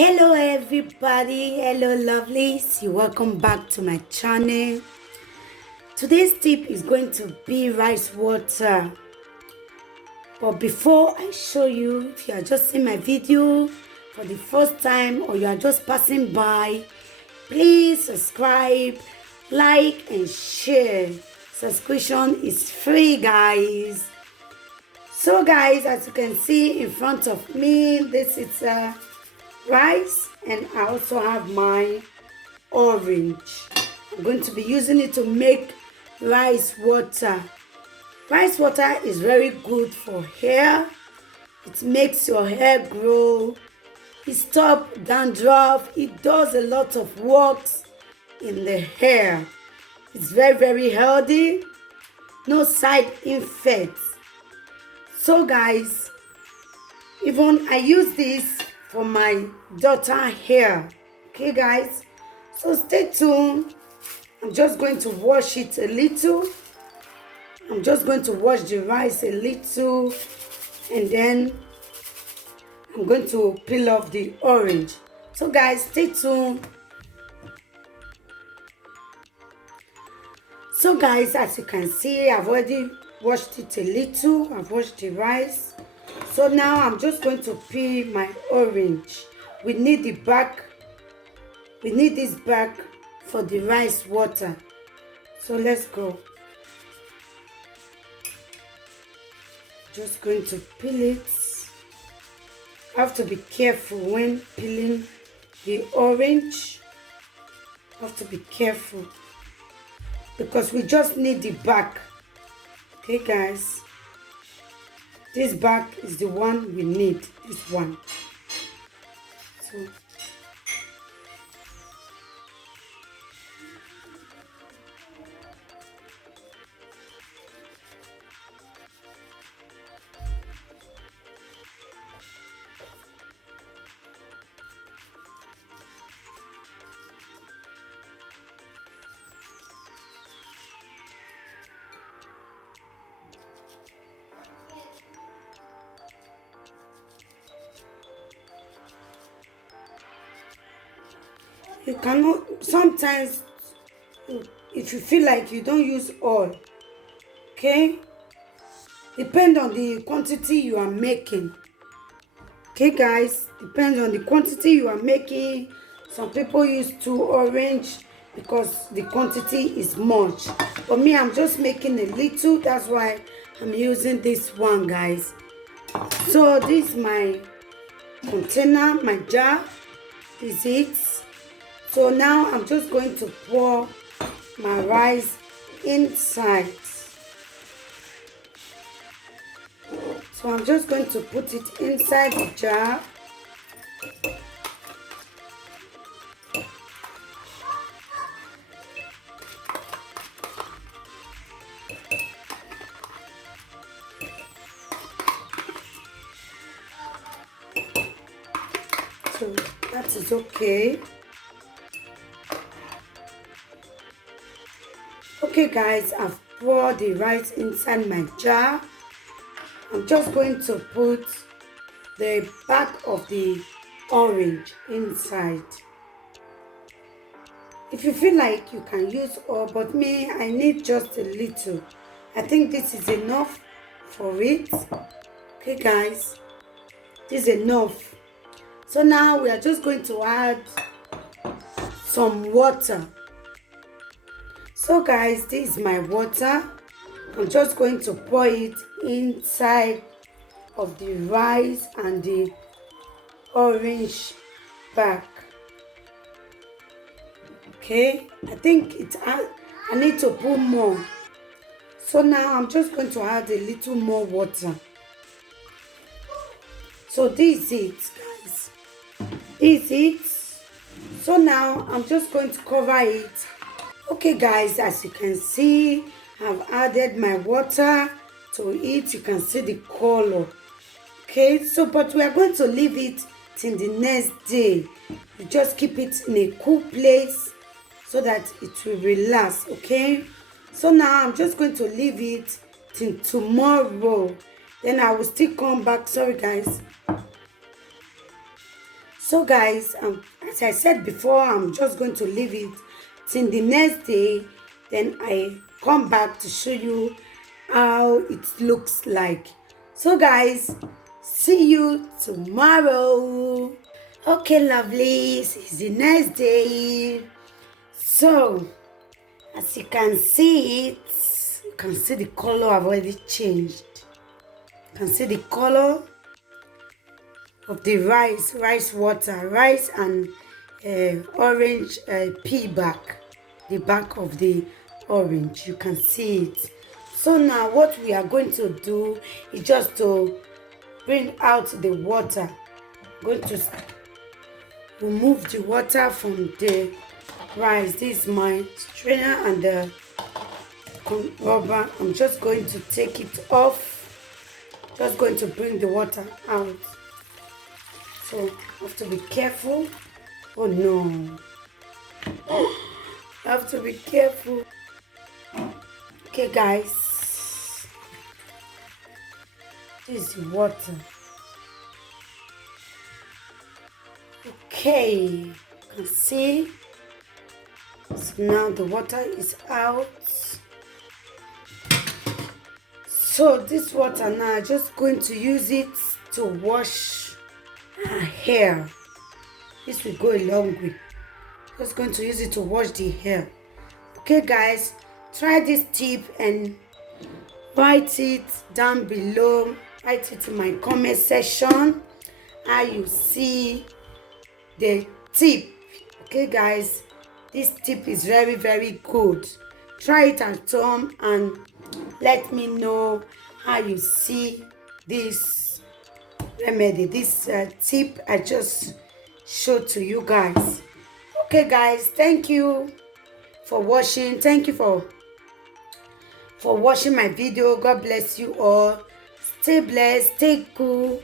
Hello everybody, hello lovelies, you welcome back to my channel. Today's tip is going to be rice water. But before I show you, if you are just seeing my video for the first time or you are just passing by, please subscribe, like and share. Subscription is free, guys. So guys, as you can see in front of me, this is rice, and I also have my orange. I'm going to be using it to make rice water. Rice water is very good for hair. It makes your hair grow. It stops dandruff. It does a lot of works in the hair. It's very healthy. No side effects. So guys, even I use this for my daughter hair. Okay guys, so stay tuned. I'm just going to wash it a little. I'm just going to wash the rice a little, and then I'm going to peel off the orange. So guys, stay tuned. So guys, as you can see, I've already washed it a little. I've washed the rice. So now I'm just going to peel my orange. We need the back. We need this back for the rice water. So let's go. Just going to peel it. I have to be careful when peeling the orange. I have to be careful because we just need the back. Okay guys, this back is the one we need. This one. So you cannot, sometimes if you feel like you don't use all, okay, depend on the quantity you are making. Okay guys, depends on the quantity you are making. Some people use 2 orange because the quantity is much, but me, I'm just making a little. That's why I'm using this one, guys. So this is my container, my jar. This is it. So now I'm just going to pour my rice inside. So I'm just going to put it inside the jar. So that is okay. Okay guys, I've poured the rice inside my jar. I'm just going to put the back of the orange inside. If you feel like you can use all, but me, I need just a little. I think this is enough for it. Okay guys, this is enough. So now we are just going to add some water. So guys, this is my water. I'm just going to pour it inside of the rice and the orange back. Okay, I think I need to put more. So now I'm just going to add a little more water. So this is it, guys. This is it. So now I'm just going to cover it. Okay guys, as you can see, I've added my water to it. You can see the color. Okay, so but we are going to leave it till the next day. You just keep it in a cool place so that it will relax. Okay, so now I'm just going to leave it till tomorrow. Then I will still come back. Sorry guys. So guys, as I said before, I'm just going to leave it till the next day, then I come back to show you how it looks like. So guys, see you tomorrow. Okay, lovely, it's the next day. So as you can see it, you can see the color have already changed. You can see the color of the rice water, rice and orange pea back, the back of the orange. You can see it. So now what we are going to do is just to bring out the water. I'm going to remove the water from the rice. This is my strainer and the rubber. I'm just going to take it off. Just going to bring the water out. So you have to be careful. Oh no. You have to be careful. Okay guys. This is water. Okay. You can see. So now the water is out. So this water now, I'm just going to use it to wash her hair. This will go a long way. Just going to use it to wash the hair. Okay guys, try this tip and write it down below. Write it in my comment section how you see the tip. Okay guys, this tip is very, very good. Try it at home and let me know how you see this remedy, this tip I just showed to you guys. Okay guys, thank you for watching. Thank you for watching my video. God bless you all. Stay blessed, stay cool,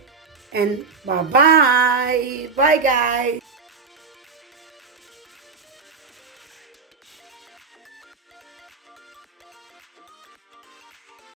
and bye guys.